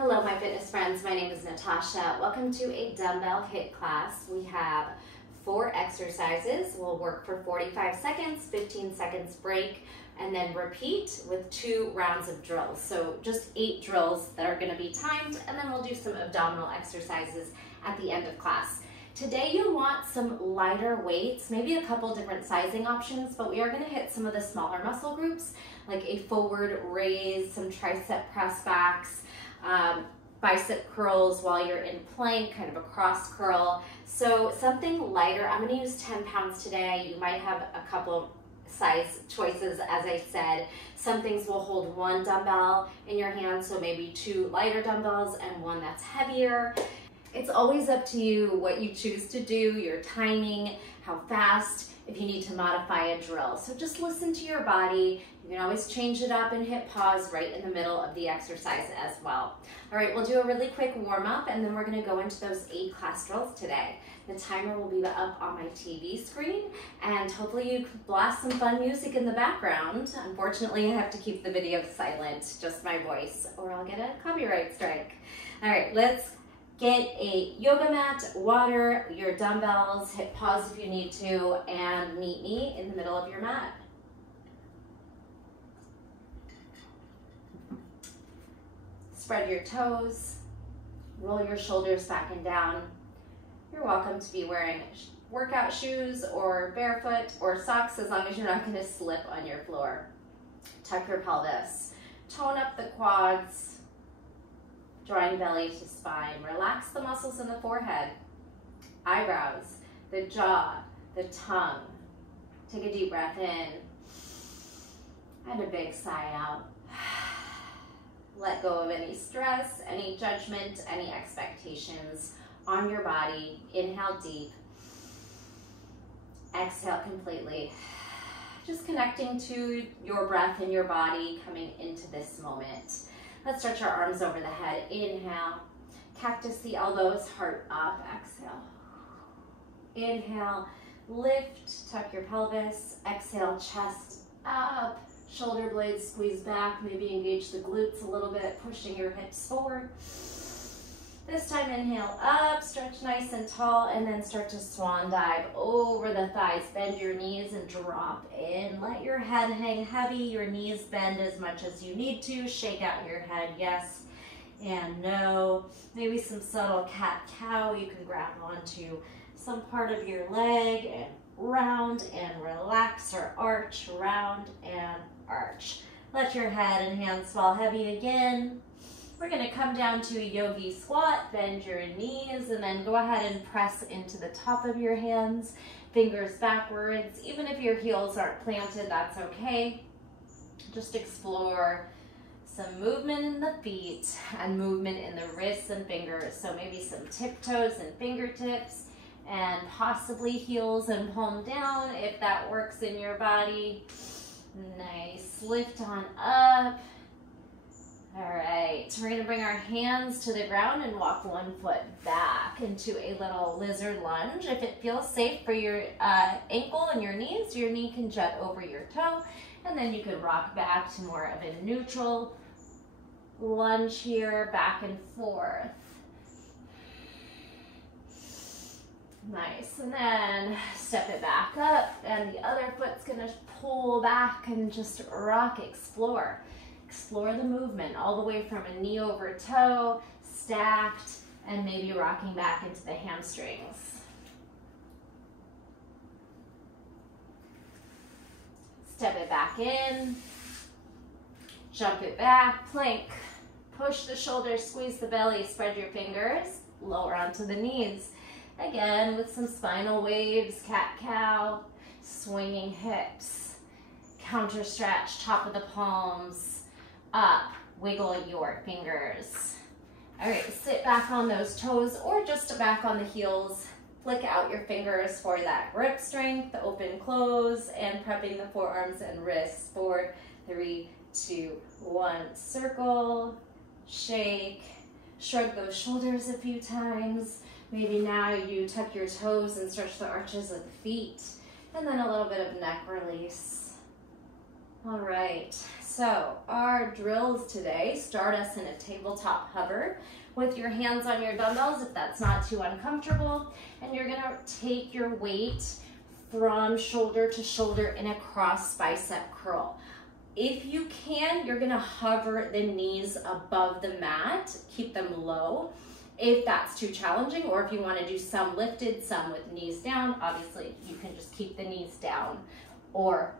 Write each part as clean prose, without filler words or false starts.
Hello, my fitness friends. My name is Natasha. Welcome to a dumbbell HIIT class. We have 4 exercises. We'll work for 45 seconds, 15 seconds break, and then repeat with 2 rounds of drills. So just 8 drills that are going to be timed, and then we'll do some abdominal exercises at the end of class. Today you'll want some lighter weights, maybe a couple different sizing options, but we are going to hit some of the smaller muscle groups, like a forward raise, some tricep press backs, bicep curls while you're in plank, kind of a cross curl. So something lighter. I'm going to use 10 pounds today. You might have a couple of size choices, as I said. Some things will hold 1 dumbbell in your hand, so maybe 2 lighter dumbbells and 1 that's heavier. It's always up to you what you choose to do, your timing, how fast, if you need to modify a drill. So just listen to your body. You can always change it up and hit pause right in the middle of the exercise as well. All right, we'll do a really quick warm up and then we're gonna go into those 8 class drills today. The timer will be up on my TV screen and hopefully you can blast some fun music in the background. Unfortunately, I have to keep the video silent, just my voice, or I'll get a copyright strike. All right, let's get a yoga mat, water, your dumbbells, hit pause if you need to, and meet me in the middle of your mat. Spread your toes, roll your shoulders back and down. You're welcome to be wearing workout shoes or barefoot or socks as long as you're not going to slip on your floor. Tuck your pelvis, tone up the quads, drawing belly to spine. Relax the muscles in the forehead, eyebrows, the jaw, the tongue. Take a deep breath in and a big sigh out. Let go of any stress, any judgment, any expectations on your body. Inhale deep. Exhale completely. Just connecting to your breath and your body coming into this moment. Let's stretch our arms over the head. Inhale. Cactus the elbows, heart up. Exhale. Inhale. Lift. Tuck your pelvis. Exhale. Chest up. Shoulder blades squeeze back, maybe engage the glutes a little bit, pushing your hips forward. This time inhale up, stretch nice and tall, and then start to swan dive over the thighs. Bend your knees and drop in. Let your head hang heavy, your knees bend as much as you need to. Shake out your head, yes and no. Maybe some subtle cat-cow. You can grab onto some part of your leg and round and relax or arch, round and arch. Let your head and hands fall heavy again. We're going to come down to a yogi squat, bend your knees, and then go ahead and press into the top of your hands, fingers backwards. Even if your heels aren't planted, that's okay. Just explore some movement in the feet and movement in the wrists and fingers. So maybe some tiptoes and fingertips, and possibly heels and palm down if that works in your body. Nice. Lift on up. All right. We're going to bring our hands to the ground and walk 1 foot back into a little lizard lunge. If it feels safe for your ankle and your knees, your knee can jut over your toe, and then you can rock back to more of a neutral lunge here, back and forth. Nice, and then step it back up, and the other foot's gonna pull back and just rock, explore. Explore the movement all the way from a knee over toe, stacked, and maybe rocking back into the hamstrings. Step it back in, jump it back, plank. Push the shoulders, squeeze the belly, spread your fingers, lower onto the knees. Again, with some spinal waves, cat-cow, swinging hips, counter stretch, top of the palms, up, wiggle your fingers. All right, sit back on those toes or just back on the heels. Flick out your fingers for that grip strength, open, close, and prepping the forearms and wrists. 4, 3, 2, 1. Circle, shake, shrug those shoulders a few times. Maybe now you tuck your toes and stretch the arches of the feet, and then a little bit of neck release. All right, so So our drills today start us in a tabletop hover with your hands on your dumbbells if that's not too uncomfortable. And you're gonna take your weight from shoulder to shoulder in a cross bicep curl. If you can, you're gonna hover the knees above the mat, keep them low. If that's too challenging, or if you wanna do some lifted, some with knees down, obviously you can just keep the knees down or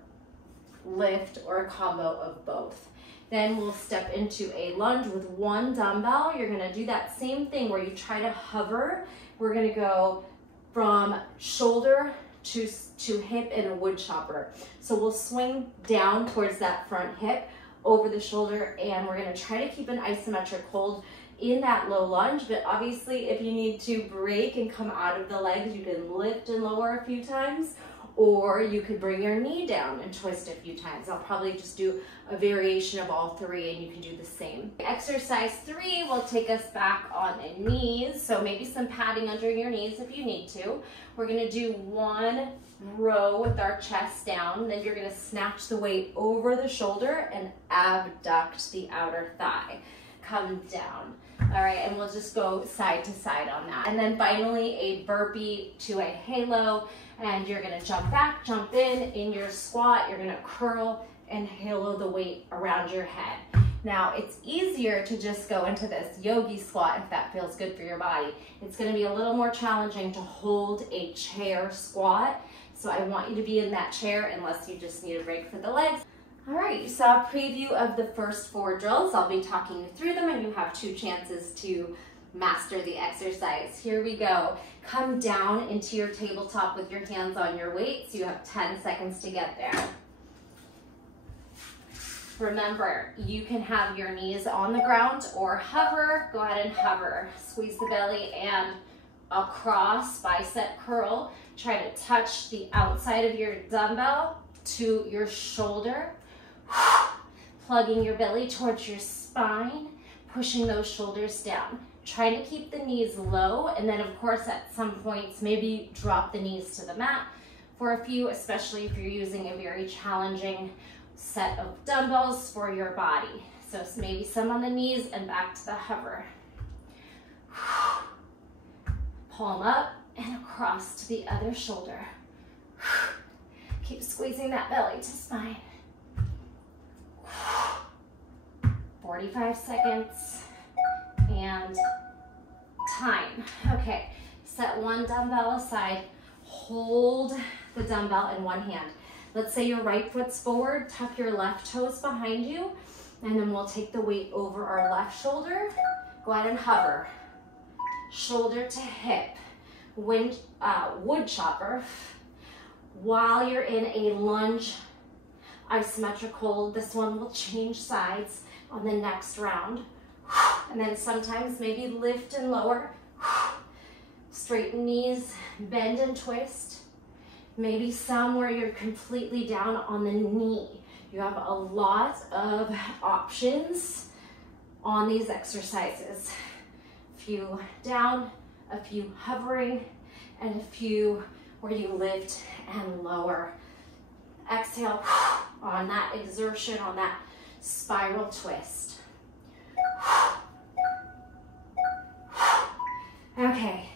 lift or a combo of both. Then we'll step into a lunge with one dumbbell. You're gonna do that same thing where you try to hover. We're gonna go from shoulder to hip in a wood chopper. So we'll swing down towards that front hip, over the shoulder, and we're gonna try to keep an isometric hold in that low lunge. But obviously if you need to break and come out of the legs, you can lift and lower a few times, or you could bring your knee down and twist a few times. I'll probably just do a variation of all three and you can do the same. Exercise 3 will take us back on the knees. So maybe some padding under your knees if you need to. We're gonna do one row with our chest down. Then you're gonna snatch the weight over the shoulder and abduct the outer thigh. Come down. All right, and we'll just go side to side on that. And then finally a burpee to a halo. And you're gonna jump back, jump in your squat, you're gonna curl and halo the weight around your head. Now, it's easier to just go into this yogi squat if that feels good for your body. It's gonna be a little more challenging to hold a chair squat. So I want you to be in that chair unless you just need a break for the legs. All right, you saw a preview of the first 4 drills. I'll be talking you through them and you have 2 chances to master the exercise. Here we go. Come down into your tabletop with your hands on your weights. You have 10 seconds to get there. Remember, you can have your knees on the ground or hover. Go ahead and hover. Squeeze the belly and across bicep curl. Try to touch the outside of your dumbbell to your shoulder. Plugging your belly towards your spine, pushing those shoulders down. Try to keep the knees low, and then of course at some points maybe drop the knees to the mat for a few, especially if you're using a very challenging set of dumbbells for your body. So maybe some on the knees and back to the hover. Palm up and across to the other shoulder. Keep squeezing that belly to spine. 45 seconds and time. Okay, set one dumbbell aside, hold the dumbbell in one hand. Let's say your right foot's forward, tuck your left toes behind you, and then we'll take the weight over our left shoulder. Go ahead and hover. Shoulder to hip, wood chopper. While you're in a lunge isometric hold, this one will change sides on the next round. And then sometimes maybe lift and lower. Straighten knees, bend and twist. Maybe some where you're completely down on the knee. You have a lot of options on these exercises. A few down, a few hovering, and a few where you lift and lower. Exhale on that exertion, on that spiral twist. Okay,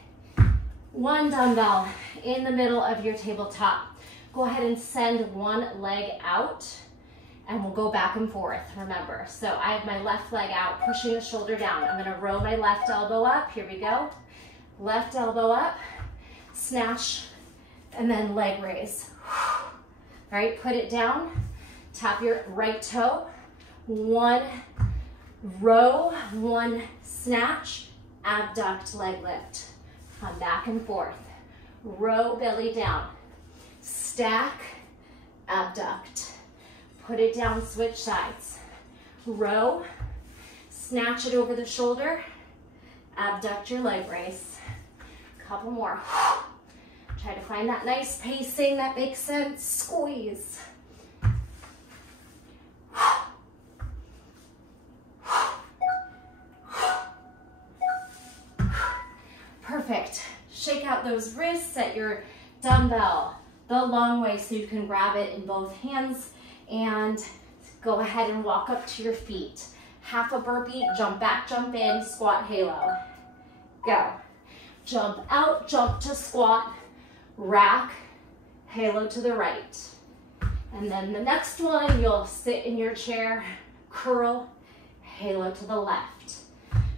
one dumbbell in the middle of your tabletop. Go ahead and send one leg out and we'll go back and forth, remember. So I have my left leg out, pushing the shoulder down. I'm gonna row my left elbow up, here we go. Left elbow up, snatch, and then leg raise. All right, put it down, tap your right toe, one row, one snatch, abduct, leg lift. Come back and forth. Row, belly down. Stack, abduct. Put it down, switch sides. Row, snatch it over the shoulder, abduct your leg raise. Couple more. Try to find that nice pacing that makes sense. Squeeze. Perfect. Shake out those wrists, set your dumbbell the long way so you can grab it in both hands and Go ahead and walk up to your feet. Half a burpee, jump back, jump in, squat halo. Go. Jump out, jump to squat, rack, halo to the right. And then the next one, you'll sit in your chair, curl, halo to the left.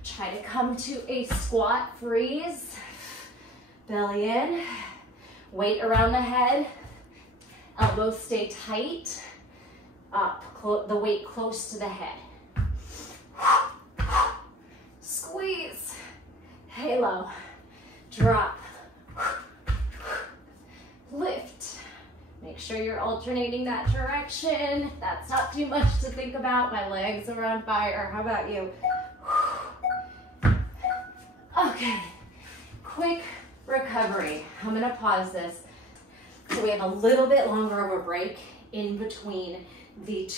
Try to come to a squat, freeze, belly in, weight around the head, elbows stay tight, up, the weight close to the head. Squeeze, halo, drop, lift. Make sure you're alternating that direction. That's not too much to think about. My legs are on fire. How about you? Okay, quick recovery. I'm gonna pause this so we have a little bit longer of a break in between the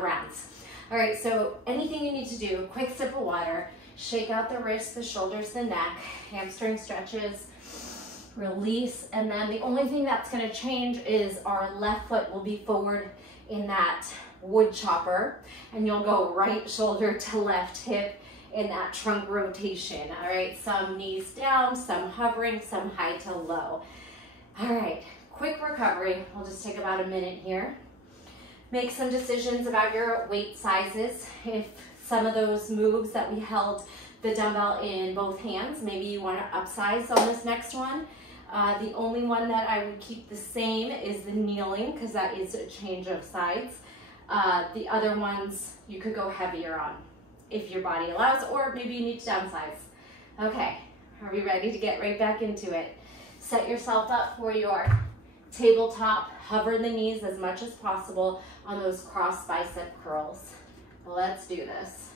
rounds. All right, so anything you need to do, a quick sip of water, shake out the wrists, the shoulders, the neck, hamstring stretches, release, and then the only thing that's gonna change is our left foot will be forward in that wood chopper, and you'll go right shoulder to left hip in that trunk rotation. All right, some knees down, some hovering, some high to low. All right, quick recovery. We'll just take about a minute here. Make some decisions about your weight sizes. If some of those moves that we held the dumbbell in both hands, maybe you want to upsize on this next one. The only one that I would keep the same is the kneeling, because that is a change of sides. The other ones you could go heavier on if your body allows, or maybe you need to downsize. Okay, are we ready to get right back into it? Set yourself up for your tabletop, hover the knees as much as possible on those cross bicep curls. Let's do this.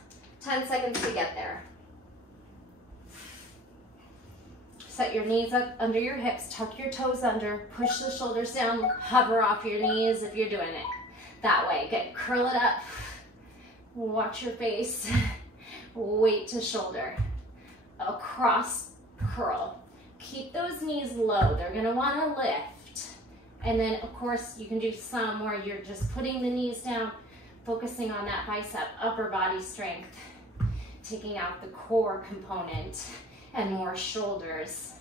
10 seconds to get there. Set your knees up under your hips, tuck your toes under, push the shoulders down, hover off your knees if you're doing it that way. Good, curl it up, watch your face, weight to shoulder, across curl. Keep those knees low, they're gonna wanna lift. And then of course you can do some where you're just putting the knees down, focusing on that bicep, upper body strength, taking out the core component and more shoulders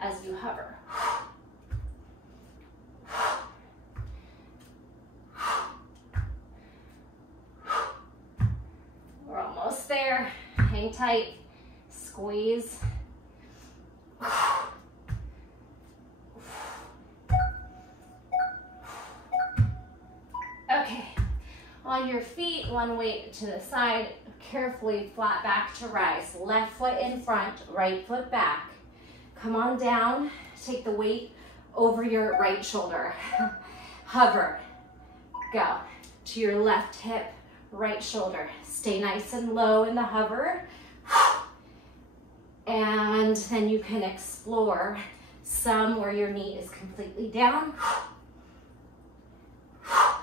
as you hover. We're almost there. Hang tight, squeeze. Okay, on your feet, one weight to the side, carefully flat back to rise. Left foot in front, right foot back. Come on down, take the weight over your right shoulder. Hover, go to your left hip, right shoulder. Stay nice and low in the hover. And then you can explore some where your knee is completely down.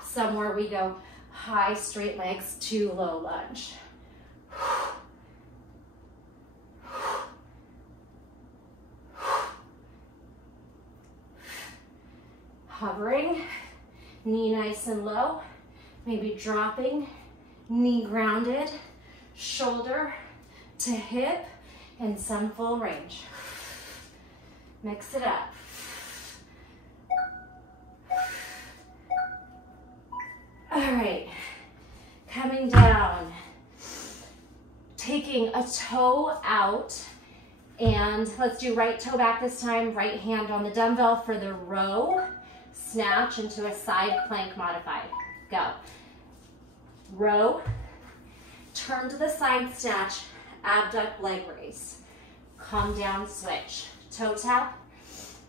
Some where we go high straight legs to low lunge. Hovering, knee nice and low, maybe dropping, knee grounded, shoulder to hip, and some full range. Mix it up. All right, coming down, taking a toe out, and let's do right toe back this time, right hand on the dumbbell for the row, snatch into a side plank modified. Go. Row, turn to the side snatch, abduct leg raise. Come down, switch. Toe tap,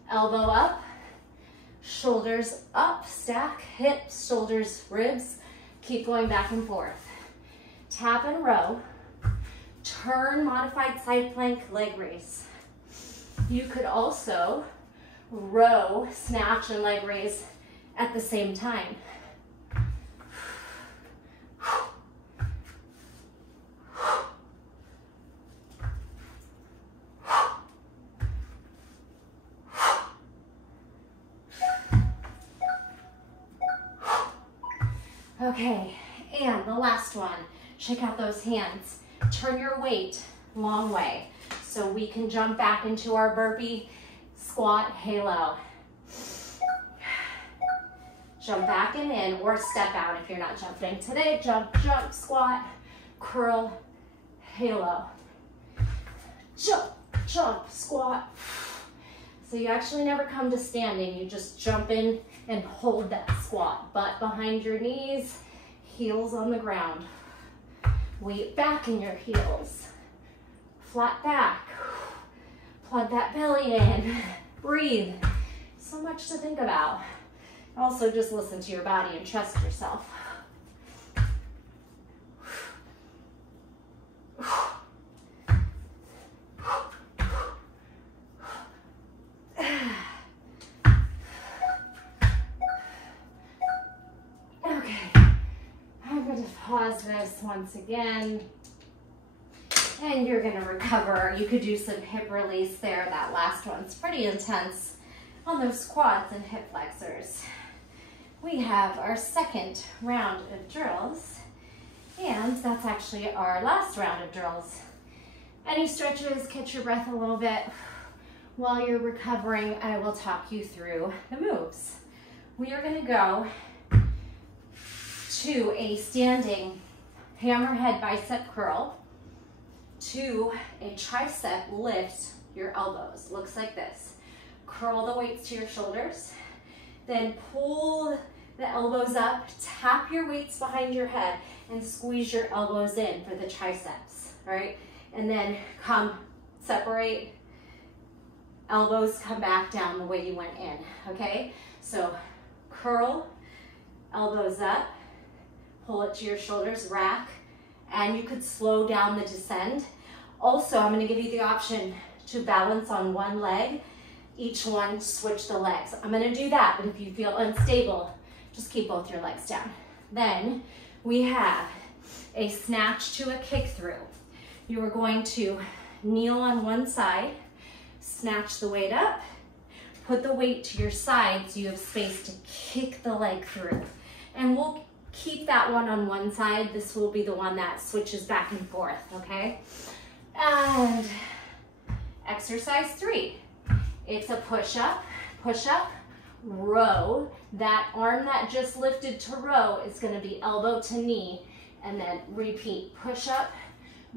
elbow up, shoulders up, stack, hips, shoulders, ribs. Keep going back and forth. Tap and row. Turn, modified side plank, leg raise. You could also row, snatch, and leg raise at the same time. Okay, Okay, and the last one. Check out those hands. Turn your weight long way so we can jump back into our burpee, squat, halo. Jump back and in, or step out if you're not jumping. Today, jump, jump, squat, curl, halo. Jump, jump, squat. So you actually never come to standing. You just jump in and hold that squat. Butt behind your knees, heels on the ground. Weight back in your heels. Flat back. Plug that belly in. Breathe. So much to think about. Also, just listen to your body and trust yourself. Okay, I'm going to pause this once again. And you're going to recover. You could do some hip release there. That last one's pretty intense on those quads and hip flexors. We have our second round of drills, and that's actually our last round of drills. Any stretches, catch your breath a little bit. While you're recovering, I will talk you through the moves. We are going to go to a standing hammerhead bicep curl, to a tricep lift your elbows. Looks like this. Curl the weights to your shoulders. Then pull the elbows up, tap your weights behind your head, and squeeze your elbows in for the triceps, all right? And then come, separate, elbows come back down the way you went in, okay? So curl, elbows up, pull it to your shoulders, rack, and you could slow down the descend. Also, I'm gonna give you the option to balance on one leg. Each one, switch the legs. I'm gonna do that, but if you feel unstable, just keep both your legs down. Then we have a snatch to a kick through. You are going to kneel on one side, snatch the weight up, put the weight to your side so you have space to kick the leg through. And we'll keep that one on one side. This will be the one that switches back and forth, okay? And exercise 3. It's a push-up, row. That arm that just lifted to row is gonna be elbow to knee, and then repeat. Push-up,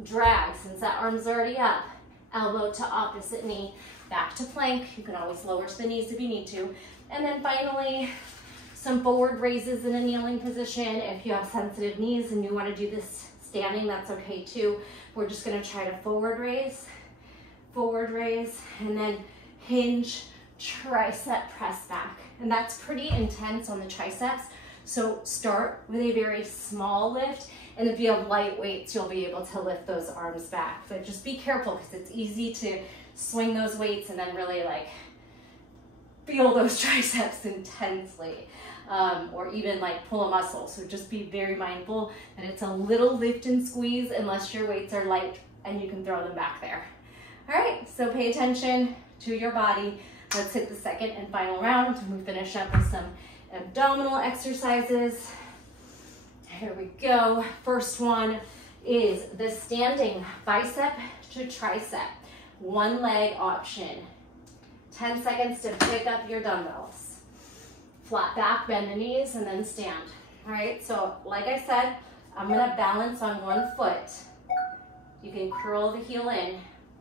drag, since that arm's already up, elbow to opposite knee, back to plank. You can always lower to the knees if you need to. And then finally, some forward raises in a kneeling position. If you have sensitive knees and you wanna do this standing, that's okay too. We're just gonna try to forward raise, and then hinge, tricep press back. And that's pretty intense on the triceps. So start with a very small lift, and if you have light weights, you'll be able to lift those arms back. But just be careful, because it's easy to swing those weights and then really like feel those triceps intensely, or even like pull a muscle. So just be very mindful that it's a little lift and squeeze unless your weights are light and you can throw them back there. All right, so pay attention to your body. Let's hit the second and final round, and we finish up with some abdominal exercises. Here we go. First one is the standing bicep to tricep. One leg option. 10 seconds to pick up your dumbbells. Flat back, bend the knees, and then stand. All right, so like I said, I'm gonna balance on one foot. You can curl the heel in.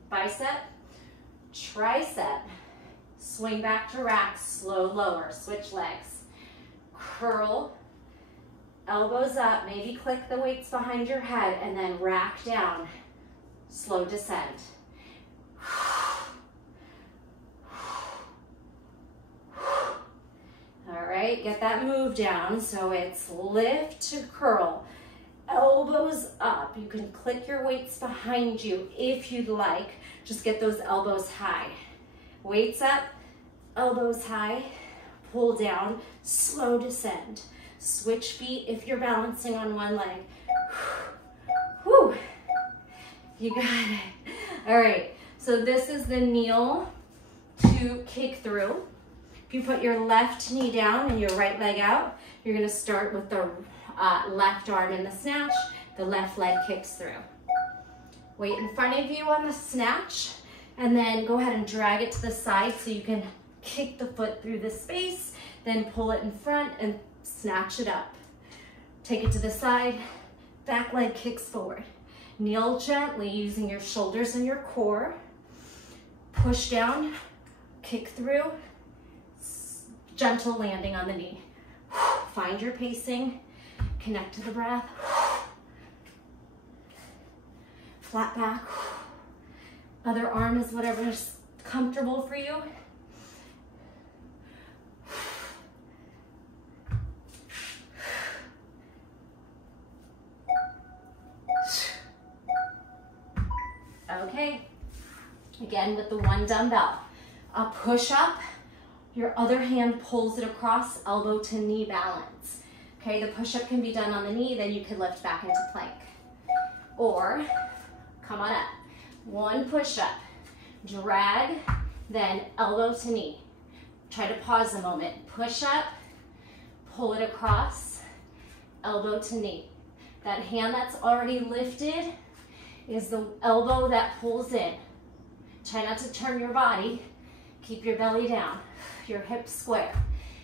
Bicep, tricep, swing back to rack, slow lower, switch legs. Curl, elbows up, maybe click the weights behind your head, and then rack down, slow descend. All right, get that move down. So it's lift to curl, elbows up. You can click your weights behind you if you'd like. Just get those elbows high. Weights up, elbows high, pull down, slow descend. Switch feet if you're balancing on one leg. Whew. You got it. All right, so this is the kneel to kick through. If you put your left knee down and your right leg out, you're gonna start with the left arm in the snatch, the left leg kicks through. Weight in front of you on the snatch, and then go ahead and drag it to the side so you can kick the foot through the space, then pull it in front and snatch it up. Take it to the side, back leg kicks forward. Kneel gently using your shoulders and your core. Push down, kick through, gentle landing on the knee. Find your pacing, connect to the breath. Flat back. Other arm is whatever is comfortable for you. Okay, again with the one dumbbell. A push up, your other hand pulls it across, elbow to knee balance. Okay, the push up can be done on the knee, then you can lift back into plank. Or, come on up. One push up, drag, then elbow to knee. Try to pause a moment. Push up, pull it across, elbow to knee. That hand that's already lifted is the elbow that pulls in. Try not to turn your body. Keep your belly down, your hips square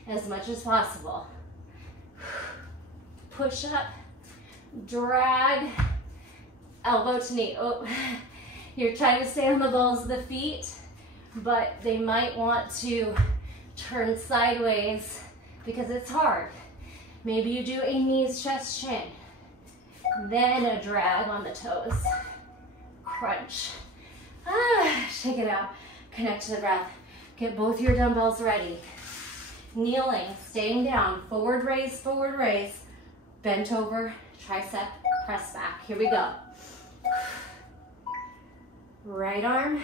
as much as possible. Push up, drag, elbow to knee. Oh, you're trying to stay on the balls of the feet, but they might want to turn sideways because it's hard. Maybe you do a knees, chest, chin, then a drag on the toes. Crunch. Shake it out. Connect to the breath. Get both your dumbbells ready. Kneeling, staying down. Forward raise, bent over, tricep, press back. Here we go. Right arm,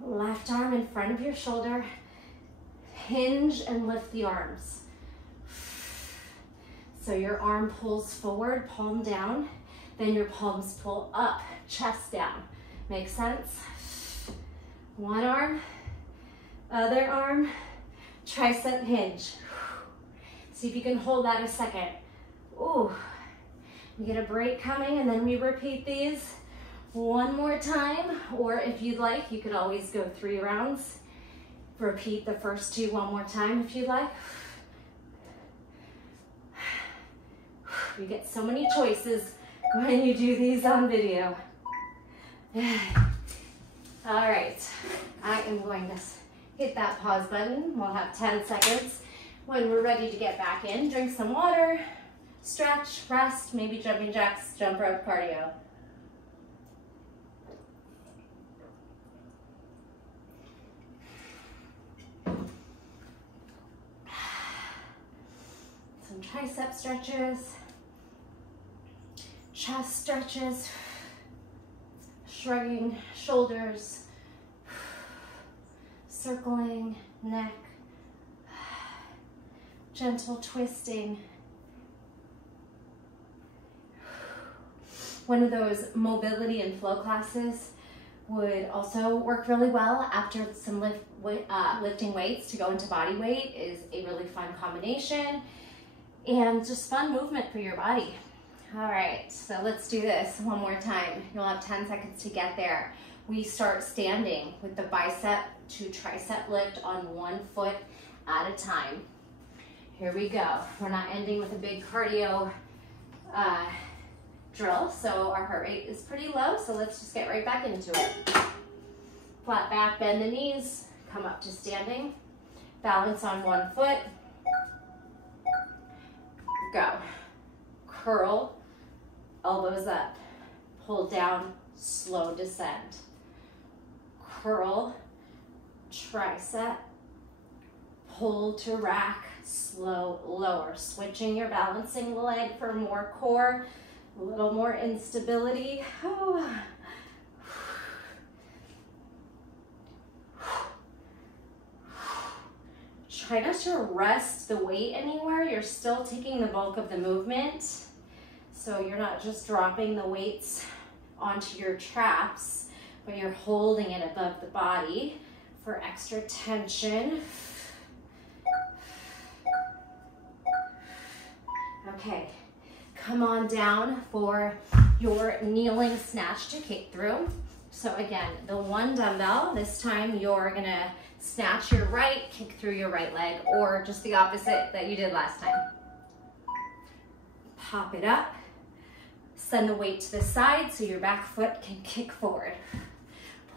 left arm in front of your shoulder. Hinge and lift the arms. So your arm pulls forward, palm down, then your palms pull up, chest down. Make sense? One arm, other arm, tricep hinge. See if you can hold that a second. Ooh, we get a break coming and then we repeat these one more time, or if you'd like, you could always go 3 rounds. Repeat the first 2 one more time if you'd like. You get so many choices when you do these on video. All right, I am going to hit that pause button. We'll have 10 seconds. When we're ready to get back in, drink some water, stretch, rest, maybe jumping jacks, jump rope cardio. Some tricep stretches, chest stretches, shrugging shoulders, circling neck, gentle twisting. One of those mobility and flow classes would also work really well after some lifting weights. To go into body weight is a really fun combination and just fun movement for your body. All right, so let's do this one more time. You'll have 10 seconds to get there. We start standing with the bicep to tricep lift on one foot at a time. Here we go. We're not ending with a big cardio drill, so our heart rate is pretty low, so let's just get right back into it. Flat back, bend the knees, come up to standing, balance on one foot, go. Curl, elbows up, pull down, slow descend. Curl, tricep, pull to rack, slow lower. Switching your balancing leg for more core, a little more instability. Try not to rest the weight anywhere. You're still taking the bulk of the movement. So you're not just dropping the weights onto your traps, but you're holding it above the body for extra tension. Okay, come on down for your kneeling snatch to kick through. So again, the one dumbbell, this time you're gonna snatch your right, kick through your right leg, or just the opposite that you did last time. Pop it up, send the weight to the side so your back foot can kick forward.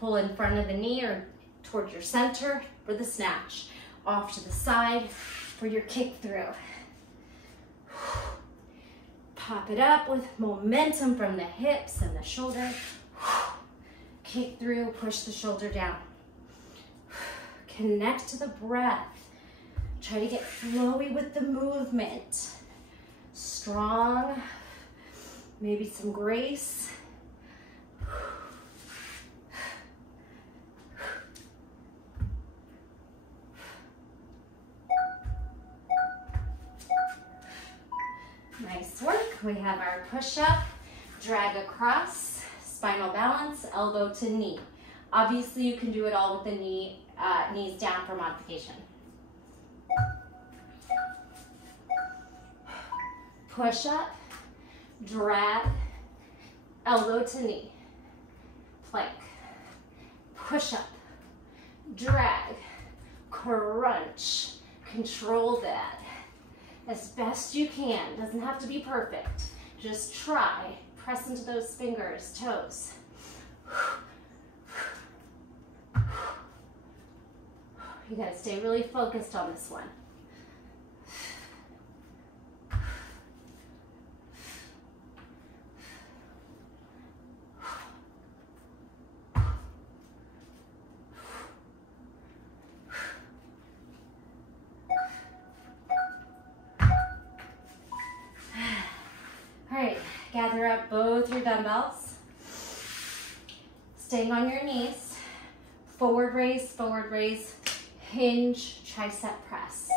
Pull in front of the knee or towards your center for the snatch. Off to the side for your kick through. Pop it up with momentum from the hips and the shoulder. Kick through, push the shoulder down. Connect to the breath. Try to get flowy with the movement. Strong, maybe some grace. Nice work. We have our push-up, drag across, spinal balance, elbow to knee. Obviously, you can do it all with the knees down for modification. Push up, drag, elbow to knee, plank. Push up, drag, crunch. Control that as best you can. Doesn't have to be perfect. Just try. Press into those fingers, toes. You gotta stay really focused on this one. Gather up both your dumbbells. Staying on your knees. Forward raise, hinge, tricep press.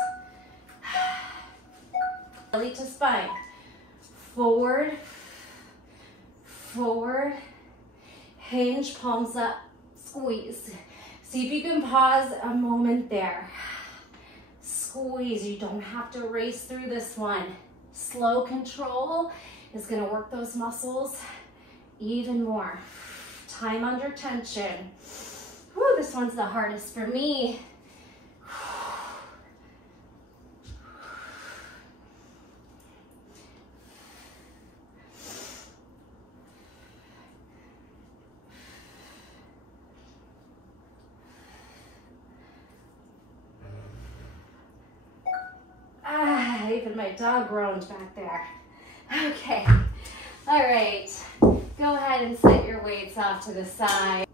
Belly to spine. Forward, forward, hinge, palms up, squeeze. See if you can pause a moment there. Squeeze, you don't have to race through this one. Slow control is gonna work those muscles even more. Time under tension. Whew, this one's the hardest for me. Even my dog groaned back there. Okay, all right. Go ahead and set your weights off to the side.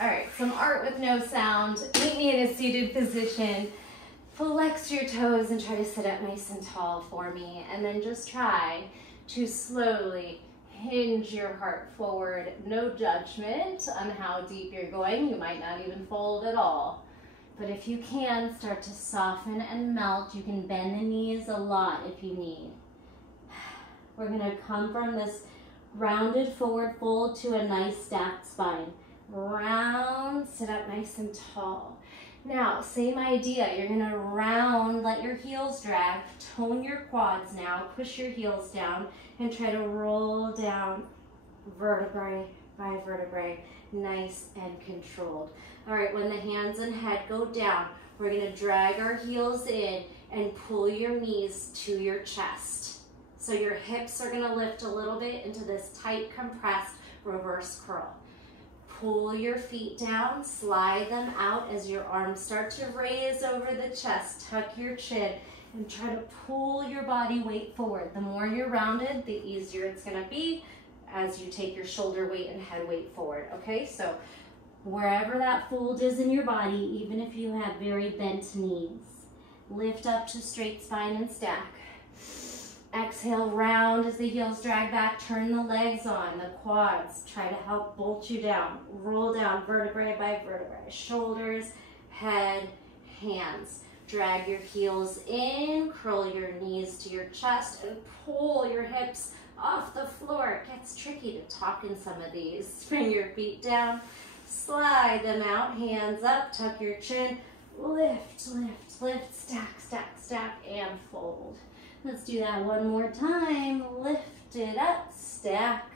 All right, some art with no sound. Meet me in a seated position. Flex your toes and try to sit up nice and tall for me. And then just try to slowly hinge your heart forward. No judgment on how deep you're going. You might not even fold at all. But if you can, start to soften and melt. You can bend the knees a lot if you need. We're gonna come from this rounded forward fold to a nice stacked spine. Round, sit up nice and tall. Now, same idea. You're gonna round, let your heels drag, tone your quads now, push your heels down, and try to roll down vertebrae by vertebrae, nice and controlled. All right, when the hands and head go down, we're gonna drag our heels in and pull your knees to your chest. So your hips are gonna lift a little bit into this tight, compressed reverse curl. Pull your feet down, slide them out as your arms start to raise over the chest. Tuck your chin and try to pull your body weight forward. The more you're rounded, the easier it's gonna be as you take your shoulder weight and head weight forward, okay? So wherever that fold is in your body, even if you have very bent knees, lift up to straight spine and stack. Exhale, round as the heels drag back, turn the legs on, the quads, try to help bolt you down. Roll down vertebrae by vertebrae, shoulders, head, hands. Drag your heels in, curl your knees to your chest, and pull your hips off the floor. It gets tricky to talk in some of these. Bring your feet down, slide them out, hands up, tuck your chin, lift, lift, lift, stack, stack, stack, and fold. Let's do that one more time. Lift it up, stack,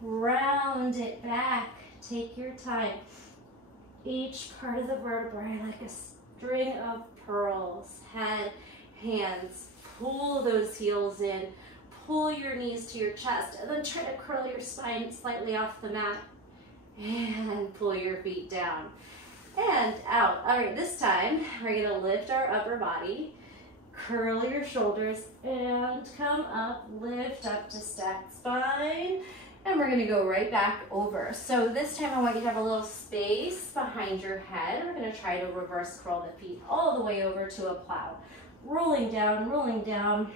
round it back. Take your time. Each part of the vertebrae like a string of pearls. Head, hands, pull those heels in. Pull your knees to your chest, and then try to curl your spine slightly off the mat. And pull your feet down. And out. All right, this time we're gonna lift our upper body. Curl your shoulders and come up, lift up to stacked spine. And we're gonna go right back over. So this time I want you to have a little space behind your head. We're gonna try to reverse curl the feet all the way over to a plow. Rolling down.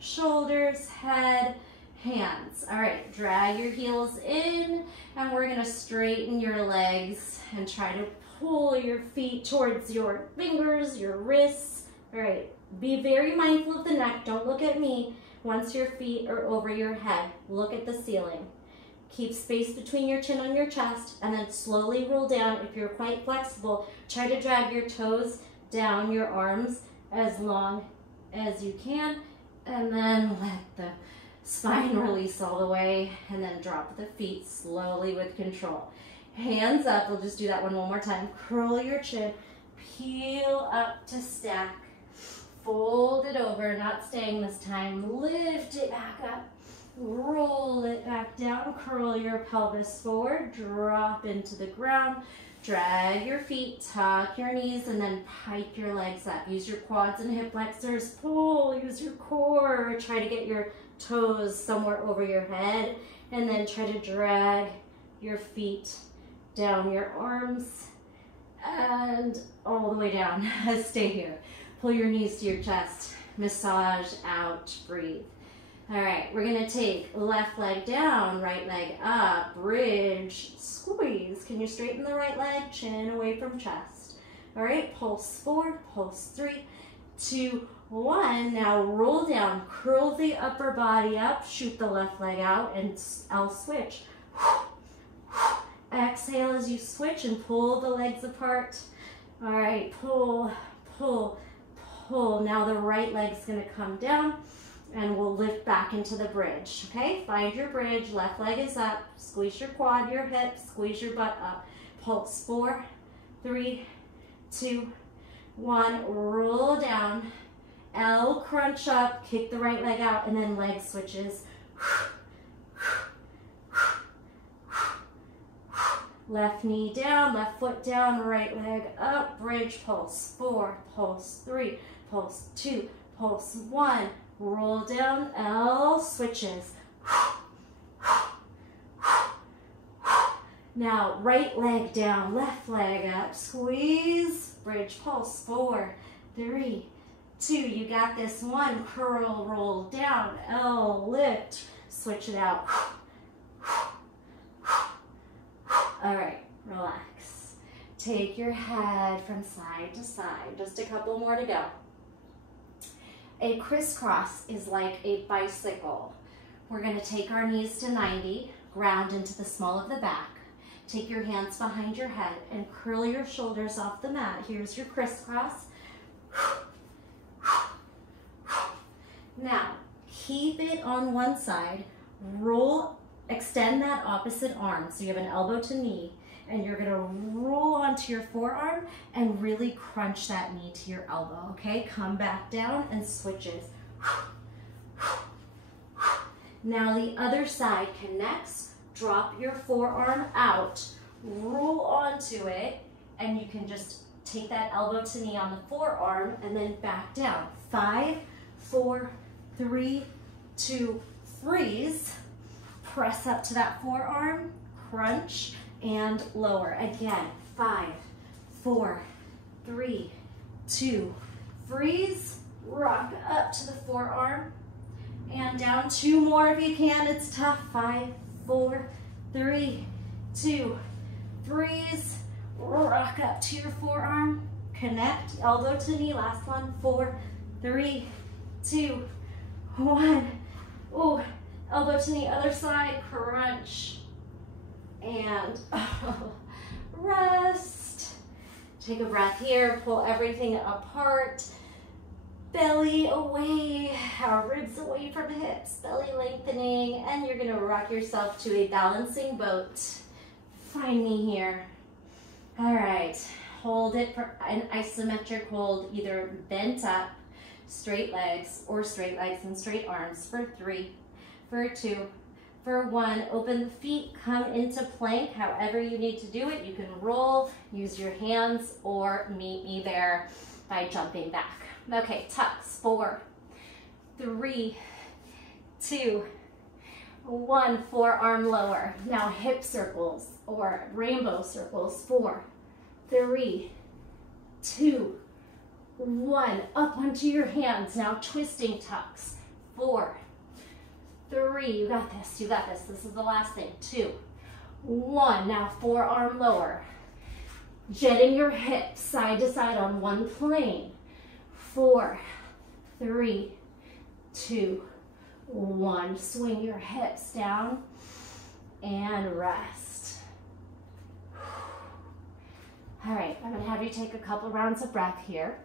Shoulders, head, hands. All right, drag your heels in, and we're gonna straighten your legs and try to pull your feet towards your fingers, your wrists. All right, be very mindful of the neck. Don't look at me. Once your feet are over your head, look at the ceiling. Keep space between your chin and your chest, and then slowly roll down. If you're quite flexible, try to drag your toes down, your arms as long as you can, and then let the spine release all the way, and then drop the feet slowly with control. Hands up, we'll just do that one more time. Curl your chin, peel up to stack. Fold it over, not staying this time. Lift it back up, roll it back down, curl your pelvis forward, drop into the ground. Drag your feet, tuck your knees, and then pike your legs up. Use your quads and hip flexors, pull, use your core. Try to get your toes somewhere over your head, and then try to drag your feet down your arms and all the way down. Stay here. Pull your knees to your chest, massage out, breathe. All right, we're gonna take left leg down, right leg up, bridge, squeeze. Can you straighten the right leg, chin away from chest? All right, pulse 4, pulse 3, 2, 1. Now roll down, curl the upper body up, shoot the left leg out, and I'll switch. Exhale as you switch and pull the legs apart. All right, pull, pull, pull. Now the right leg's gonna come down, and we'll lift back into the bridge, okay? Find your bridge, left leg is up, squeeze your quad, your hips, squeeze your butt up. Pulse 4, 3, 2, 1, roll down, L crunch up, kick the right leg out, and then leg switches. Left knee down, left foot down, right leg up, bridge, pulse 4, pulse 3, pulse 2, pulse 1, roll down, L switches. Now, right leg down, left leg up, squeeze, bridge, pulse, 4, 3, 2, you got this, 1, curl, roll down, L, lift, switch it out. All right, relax. Take your head from side to side, just a couple more to go. A crisscross is like a bicycle. We're gonna take our knees to 90, ground into the small of the back. Take your hands behind your head and curl your shoulders off the mat. Here's your crisscross. Now, keep it on one side. Roll, extend that opposite arm. So you have an elbow to knee, and you're gonna roll onto your forearm and really crunch that knee to your elbow, okay? Come back down and switches. Now the other side connects. Drop your forearm out, roll onto it, and you can just take that elbow to knee on the forearm and then back down. 5, 4, 3, 2, freeze. Press up to that forearm, crunch, and lower. Again, 5, 4, 3, 2, freeze, rock up to the forearm, and down. 2 more if you can, it's tough. 5, 4, 3, 2, freeze, rock up to your forearm, connect, elbow to knee, last one, 4, 3, 2, 1. Oh, elbow to knee, other side, crunch, and rest. Take a breath here, pull everything apart, belly away, our ribs away from hips, belly lengthening, and you're gonna rock yourself to a balancing boat. Find me here. All right, hold it for an isometric hold, either bent up, straight legs, or straight legs and straight arms for 3, for 2, for 1. Open the feet, come into plank, however you need to do it. You can roll, use your hands, or meet me there by jumping back. Okay, tucks, 4, 3, 2, 1, forearm lower. Now hip circles or rainbow circles, 4, 3, 2, 1, up onto your hands. Now twisting tucks, 4, 3, you got this, this is the last thing, 2, 1, now forearm lower. Jetting your hips side to side on one plane, 4, 3, 2, 1. Swing your hips down and rest. All right, I'm gonna have you take a couple rounds of breath here.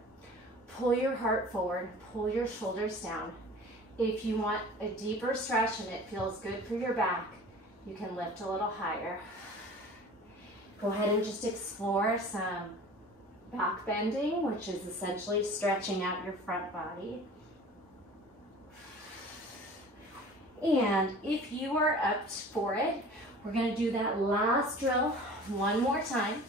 Pull your heart forward, pull your shoulders down. If you want a deeper stretch and it feels good for your back, you can lift a little higher. Go ahead and just explore some back bending, which is essentially stretching out your front body. And if you are up for it, we're going to do that last drill one more time.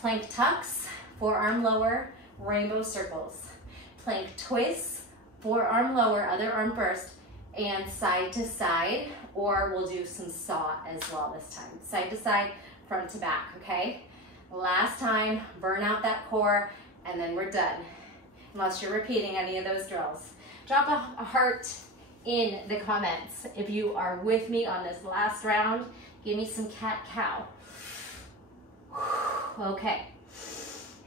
Plank tucks, forearm lower, rainbow circles. Plank twists, forearm lower, other arm burst, and side to side, or we'll do some saw as well this time. Side to side, front to back, okay? Last time, burn out that core, and then we're done, unless you're repeating any of those drills. Drop a heart in the comments if you are with me on this last round. Give me some cat-cow. Okay,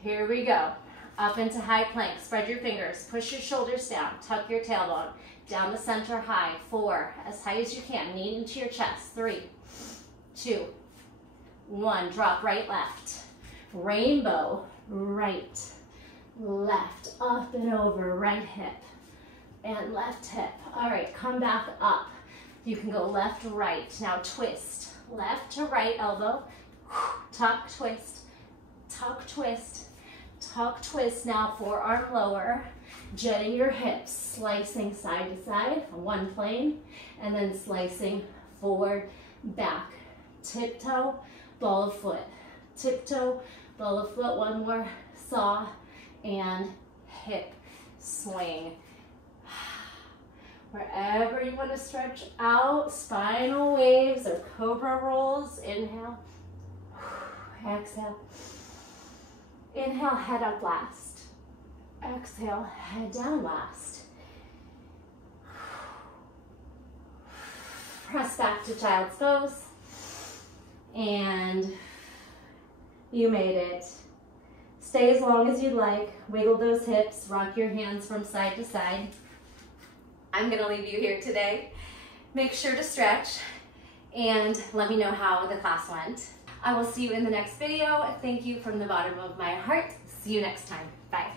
here we go. Up into high plank, spread your fingers, push your shoulders down, tuck your tailbone, down the center high, 4, as high as you can, knee into your chest, 3, 2, 1, drop right, left. Rainbow, right, left, up and over, right hip and left hip. All right, come back up. You can go left, right. Now twist, left to right elbow, tuck, twist, tuck, twist, tuck, twist. Now forearm lower, jetting your hips, slicing side to side on one plane, and then slicing forward, back, tiptoe, ball of foot, tiptoe, ball of foot, one more, saw, and hip swing. Wherever you want to stretch out, spinal waves or cobra rolls, inhale, exhale. Inhale, head up last. Exhale, head down last. Press back to child's pose. And you made it. Stay as long as you'd like. Wiggle those hips. Rock your hands from side to side. I'm going to leave you here today. Make sure to stretch and let me know how the class went. I will see you in the next video. Thank you from the bottom of my heart. See you next time. Bye.